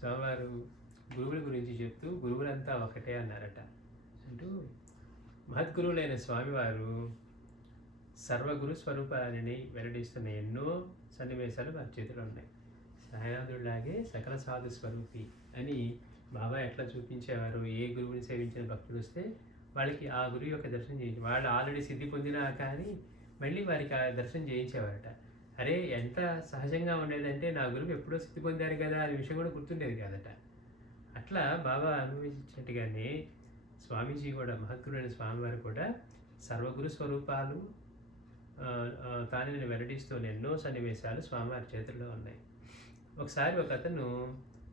స్వామివారు గురువుల గురించి చెప్తూ గురువులంతా ఒకటే అన్నారట. అంటూ మహద్గురువులైన స్వామివారు సర్వగురు స్వరూపాలని వెల్లడిస్తున్న ఎన్నో సన్నివేశాలు వారి చేతిలో ఉన్నాయి. సాయినాథుడిలాగే సకల సాధు స్వరూపి అని బాబా ఎట్లా చూపించేవారు. ఏ గురువుని సేవించిన భక్తులు వస్తే వాళ్ళకి ఆ గురువు యొక్క దర్శనం చేయించి వాళ్ళు ఆల్రెడీ సిద్ధి పొందినా కానీ మళ్ళీ వారికి ఆ దర్శనం చేయించేవారట. అరే ఎంత సహజంగా ఉండేదంటే నా గురువు ఎప్పుడో సిద్ధి పొందారు కదా అనే విషయం కూడా గుర్తుండేది కాదట. అట్లా బాబా అనుభవించినట్టుగానే స్వామీజీ కూడా మహద్గురుడైన స్వామివారు కూడా సర్వగురు స్వరూపాలు తాను వెల్లడిస్తూ ఎన్నో సన్నివేశాలు స్వామివారి చేతుల్లో ఉన్నాయి. ఒకసారి ఒక అతను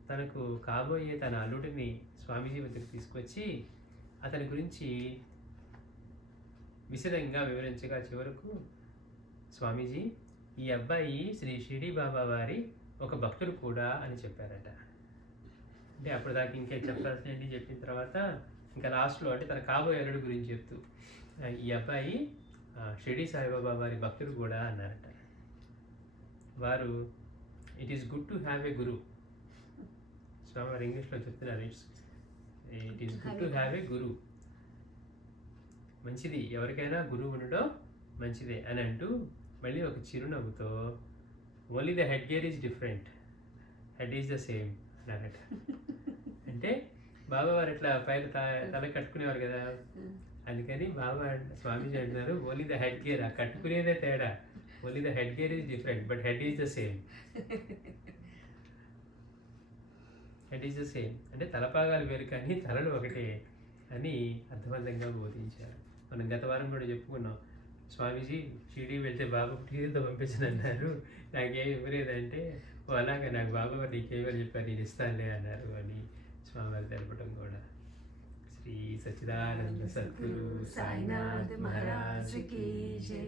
తనకు కాబోయే తన అల్లుడిని స్వామీజీ వద్దకు తీసుకొచ్చి అతని గురించి విశదంగా వివరించగా చివరకు స్వామీజీ ఈ అబ్బాయి శ్రీ షిరిడి బాబా వారి ఒక భక్తుడు కూడా అని చెప్పారట. అంటే అప్పుడు దాకా ఇంకే చెప్పాల్సినవి చెప్పిన తర్వాత ఇంకా లాస్ట్లో అంటే తన కాబోయే అల్లుడు గురించి చెప్తూ ఈ అబ్బాయి షిరిడి సాయిబాబా వారి భక్తుడు కూడా అన్నారట. వారు it is good to have a guru. స్వామివారు ఇంగ్లీష్లో చెప్తున్నారు it is good to have a guru. మంచిది ఎవరికైనా గురువు ఉండడం మంచిదే అని అంటూ మళ్ళీ ఒక చిరునవ్వుతో only the head gear is different, head is the same అన్నారట. అంటే బాబా వారు ఇట్లా పైన తల కట్టుకునేవారు కదా, అందుకని బాబా స్వామీజీ అంటున్నారు ఓన్లీ ద హెడ్ గేర్, ఆ కట్టుకునేదే తేడా, only the head gear is different but head is the same. Head is the same అంటే తలపాగాలు వేరు కానీ తలలు ఒకటే అని అర్థవంతంగా బోధించారు. మనం గత వారం కూడా చెప్పుకున్నాం, స్వామీజీ షిరిడి వెళ్తే బాబా టీవీతో పంపించనన్నారు, నాకేం ఇవ్వలేదంటే అలాగా నాకు బాబా నీకేమని చెప్పారు నేను ఇస్తానులే అన్నారు అని స్వామివారు తెలపడం కూడా. శ్రీ సచ్చిదానంద సద్గురు సాయినాథ్ మహారాజ్ కీ జై.